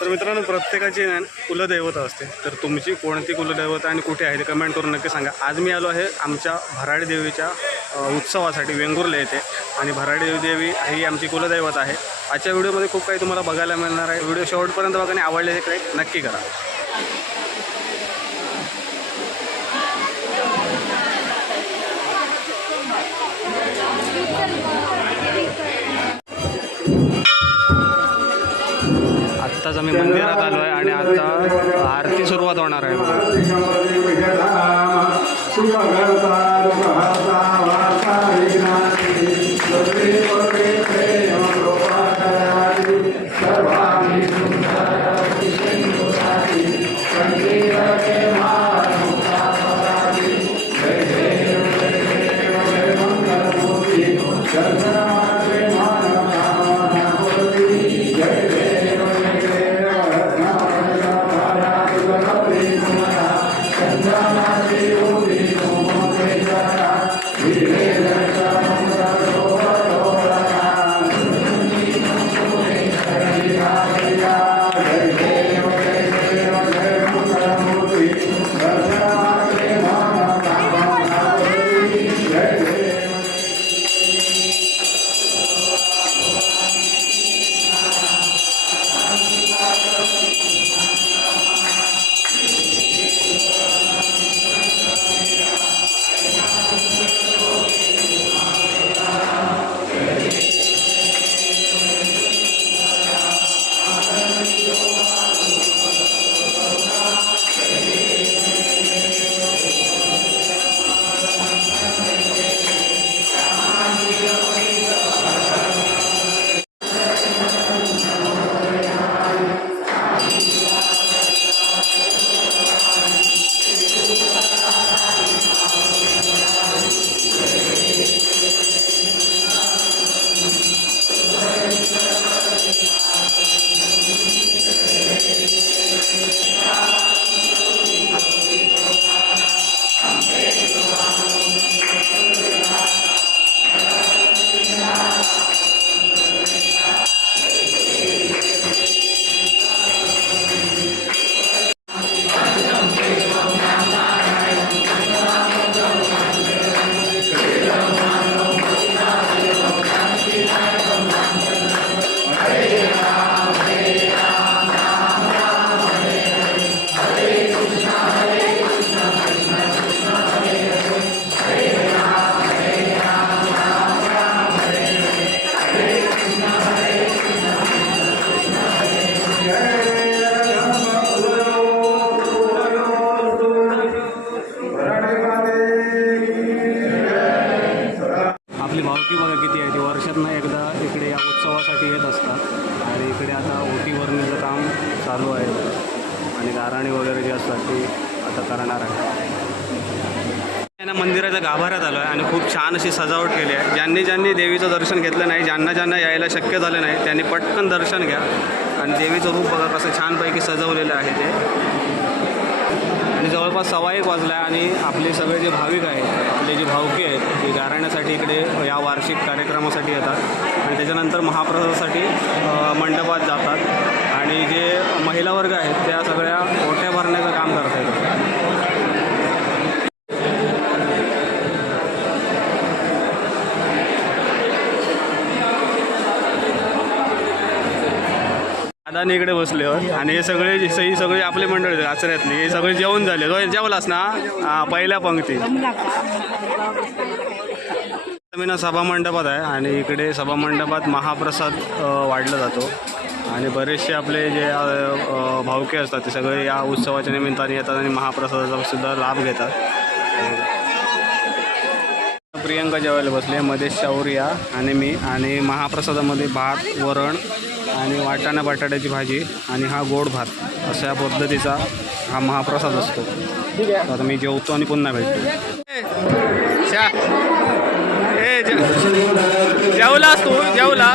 तर मित्रांनो प्रत्येकाची कुलदैवता कुलदैवत असते. तर तुमची कोणती कुलदैवता आणि कुठे आहे ते कमेंट करून नक्की सांगा. आज मी आलो आहे आमच्या भराडी देवीच्या उत्सवासाठी वेंगुर्ला येथे. आणि भराडी देवी ही आमची कुलदैवत आहे. आजच्या व्हिडिओमध्ये खूप काही तुम्हाला बघायला मिळणार आहे. व्हिडिओ शेवटपर्यंत बघा आणि आवडले हे काही नक्की करा. आताच आम्ही मंदिरात आलो आहे आणि आता आरती सुरुवात होणार आहे बघा. कामासाठी येत असतात. आणि इकडे आता ओटी काम चालू आहे आणि गाराणे वगैरे जे असतात ते आता करणार आहे. ना मंदिराच्या गाभाऱ्यात आलो आहे आणि खूप छान अशी सजावट केली आहे. ज्यांनी ज्यांनी देवीचं दर्शन घेतलं नाही ज्यांना ज्यांना यायला शक्य झालं नाही त्यांनी पटकन दर्शन घ्या. आणि देवीचं रूप बघा कसं छानपैकी सजवलेलं आहे ते. आणि जवळपास सव्वा एक वाजला आहे आणि आपले सगळे जे भाविक आहेत आपले जे भावके आहेत ते गाराण्यासाठी इकडे या वार्षिक कार्यक्रमासाठी येतात आणि त्याच्यानंतर महाप्रसादासाठी मंडपात जातात. आणि जे महिला वर्ग आहेत त्या सगळ्या आणि इकडे बसले आणि हे सगळे जे- ही सगळे आपले मंडळी आहेत, आचऱ्यातली हे सगळे जेवण झाले. होय, जेवलास ना? पहिल्या पंक्ती. मी ना सभा मंडपात आहे आणि इकडे सभा मंडपात महाप्रसाद वाढला जातो. आणि बरेचसे आपले जे भावके असतात ते सगळे या उत्सवाच्या निमित्ताने येतात आणि महाप्रसादाचा सुद्धा लाभ घेतात. प्रियंका जेवायला बसले मधेश शौर्या आणि मी. आणि महाप्रसादामध्ये भात वरण आणि वाटाणा बटाट्याची भाजी आणि हा गोड भात अशा पद्धतीचा हा महाप्रसाद असतो. तर आता मी जेवतो आणि पुन्हा भेटतो. जेवला जेवलास तू? जेवला?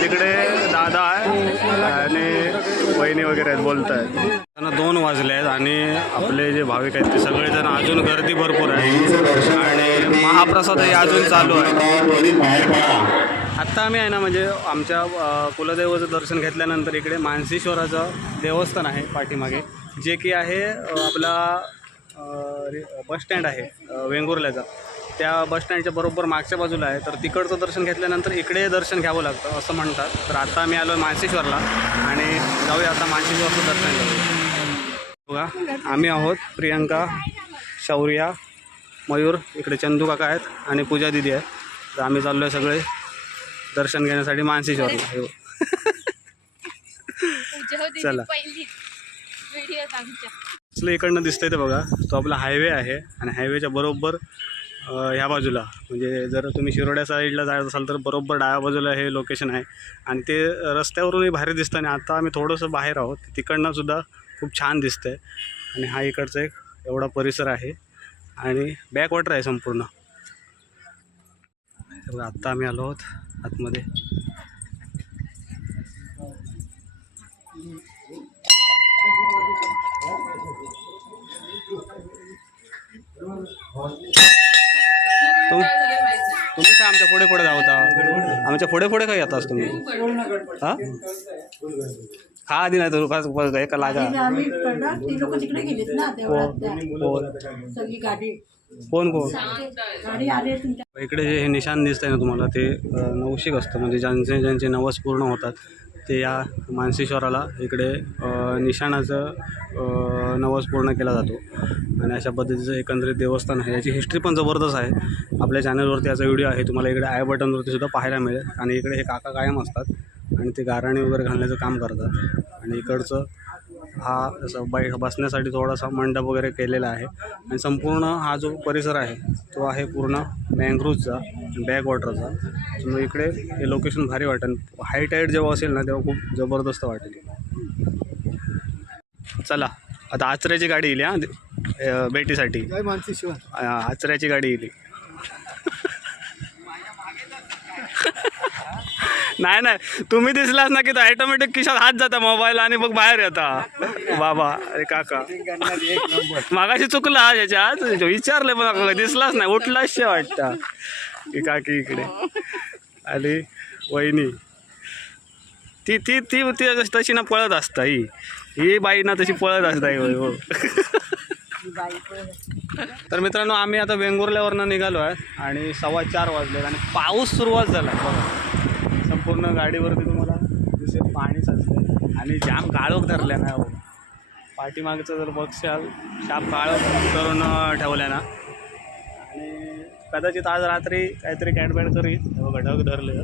तिकडे दादा आहे आणि वहिनी वगैरे आहेत बोलत आहेत त्यांना दोन वाजले आहेत आणि आपले जे भाविक आहेत ते सगळेजण अजून गर्दी भरपूर आहे. आणि महाप्रसादही अजून चालू आहे. आत्ता आम्ही आहे ना म्हणजे आमच्या कुलदेवाचं कुलदैवाचं दर्शन घेतल्यानंतर इकडे मानसेश्वराचं देवस्थान आहे पाठीमागे जे की आहे आपला बसस्टँड बस स्टँड आहे वेंगुर्ल्याचा. त्या बस स्टँडच्या बरोबर मागच्या बाजूला आहे. तर तिकडचं दर्शन घेतल्यानंतर इकडे दर्शन घ्यावं लागतं असं म्हणतात. तर आता आम्ही आलो आहे मानसेश्वरला आणि जाऊया आता मानसेश्वरचं दर्शन बघा आम्ही आहोत प्रियंका शौर्या मयूर इकडे चंदू काका आहेत आणि पूजा दिदी आहे तर आम्ही चाललो आहे सगळे. दर्शन घेण्यासाठी मानसेश्वरला हो. चला. असलं इकडनं दिसतंय ते बघा. तो आपला हायवे आहे आणि हायवेच्या बरोबर ह्या बाजूला. म्हणजे जर तुम्ही शिरोड्या साईडला जायचं असाल तर बरोबर डाव्या बाजूला हे लोकेशन आहे. आणि ते रस्त्यावरूनही भारी दिसतं आणि आता आम्ही थोडंसं बाहेर आहोत. तिकडनं सुद्धा खूप छान दिसतंय. आणि हा इकडचा एक एवढा परिसर आहे. आणि बॅकवॉटर आहे संपूर्ण. बघा आत्ता आम्ही आलो आहोत आतमध्ये. तुम तुम्ही काय आमच्या पुढे पुढे धावता आमच्या पुढे पुढे काय येतास तुम्ही? हा? हा आधी नाही तर उगाच एका लागा. कोण सगळी गाडी कोण कोण? इकडे जे हे निशाण दिसतंय ना तुम्हाला ते नवशिक असतं. म्हणजे ज्यांचे ज्यांचे नवस पूर्ण होतात ते या मानसेश्वराला इकडे निशाणाचं नवस पूर्ण केला जातो. आणि अशा पद्धतीचं एकंदरीत देवस्थान आहे. याची हिस्ट्री पण जबरदस्त आहे. आपल्या चॅनलवरती याचा व्हिडिओ आहे. तुम्हाला इकडे आय बटनवरती सुद्धा पाहायला मिळेल. आणि इकडे हे काका कायम असतात. आणि ते गाराणे वगैरे घालण्याचं काम करतात. आणि इकडचं हा असं बै बसण्यासाठी थोडासा मंडप वगैरे केलेला आहे. आणि संपूर्ण हा जो परिसर आहे तो आहे पूर्ण मँग्रोजचा बॅकवॉटरचा त्यामुळे इकडे हे लोकेशन भारी वाटेल. हाय टाईड जेव्हा असेल ना तेव्हा खूप जबरदस्त वाटेल. चला आता आचऱ्याची गाडी येईल हां? भेटीसाठी आचऱ्याची गाडी येईल. नाही नाही. तुम्ही दिसलास ना की तो ऑटोमॅटिक खिशात हात जाता मोबाईल आणि मग बाहेर येता. बाबा अरे काका. मागाशी चुकला आज याच्यात. विचारलं पण काका दिसलाच नाही. उठलाच वाटता. की काकी इकडे. आणि वहिनी. ती ती ती ती तशी ना पळत असता ही. ही बाई ना तशी पळत असता ही हो तर मित्रांनो आम्ही आता वेंगुर्ल्यावरनं निघालो आहे आणि सव्वा चार वाजले आणि पाऊस सुरुवात झाला बघा. संपूर्ण गाडीवरती तुम्हाला दिसेल पाणी साचलं आणि जाम काळोख धरल्या ना हो. पाठीमागचं जर बघशाल शाप काळोख करून ठेवल्या ना आणि कदाचित आज रात्री काहीतरी कॅटबॅट करी बघा ढग धरले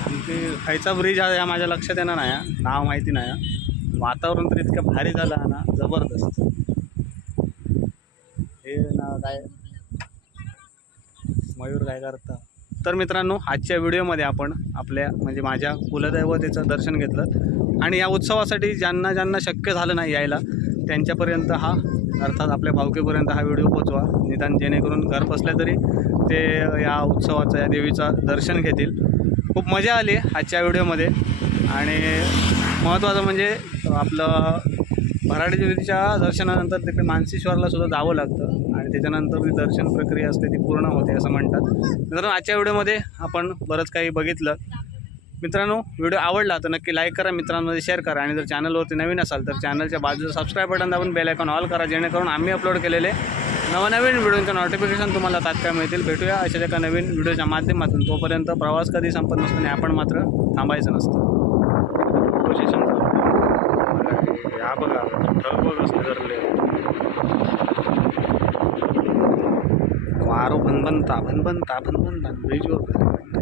आणि ते खायचा ब्रिज हा या माझ्या लक्षात येणार नाही. नाव माहिती नाही. वातावरण तर इतकं भारी झालं ना जबरदस्त हे ना काय मयूर काय करता तर मित्रांनो आजच्या व्हिडिओमध्ये आपण आपल्या म्हणजे माझ्या कुलदैवतेचं दर्शन घेतलं. आणि या उत्सवासाठी ज्यांना ज्यांना शक्य झालं नाही यायला त्यांच्यापर्यंत हा अर्थात आपल्या भावकीपर्यंत हा व्हिडिओ पोचवा. निदान जेणेकरून घर बसल्या तरी ते या उत्सवाचं या देवीचं दर्शन घेतील. खूप मजा आली आजच्या व्हिडिओमध्ये. आणि महत्त्वाचं म्हणजे आपलं भराडी देवीच्या दर्शनानंतर तिकडे मानसेश्वरला सुद्धा जावं लागतं आणि त्याच्यानंतर ती दर्शन प्रक्रिया असते ती पूर्ण होते असं म्हणतात. मित्रांनो आजच्या व्हिडिओमध्ये आपण बरंच काही बघितलं. मित्रांनो व्हिडिओ आवडला तर नक्की लाईक करा मित्रांमध्ये शेअर करा आणि जर चॅनलवरती नवीन असाल तर चॅनलच्या बाजूला सबस्क्राईब बटन दाबून बेल आयकॉन ऑल करा जेणेकरून आम्ही अपलोड केलेले नवनवीन व्हिडिओचं नोटिफिकेशन तुम्हाला तात्काळ मिळतील. भेटूया अशा एका नवीन व्हिडिओच्या माध्यमातून. तोपर्यंत प्रवास कधी संपत नसतो आणि आपण मात्र थांबायचं नसतं. कोशिश या बघा ढग बघ असले धरले वारो भनभनता भनभनता भनभनता ब्रिजवर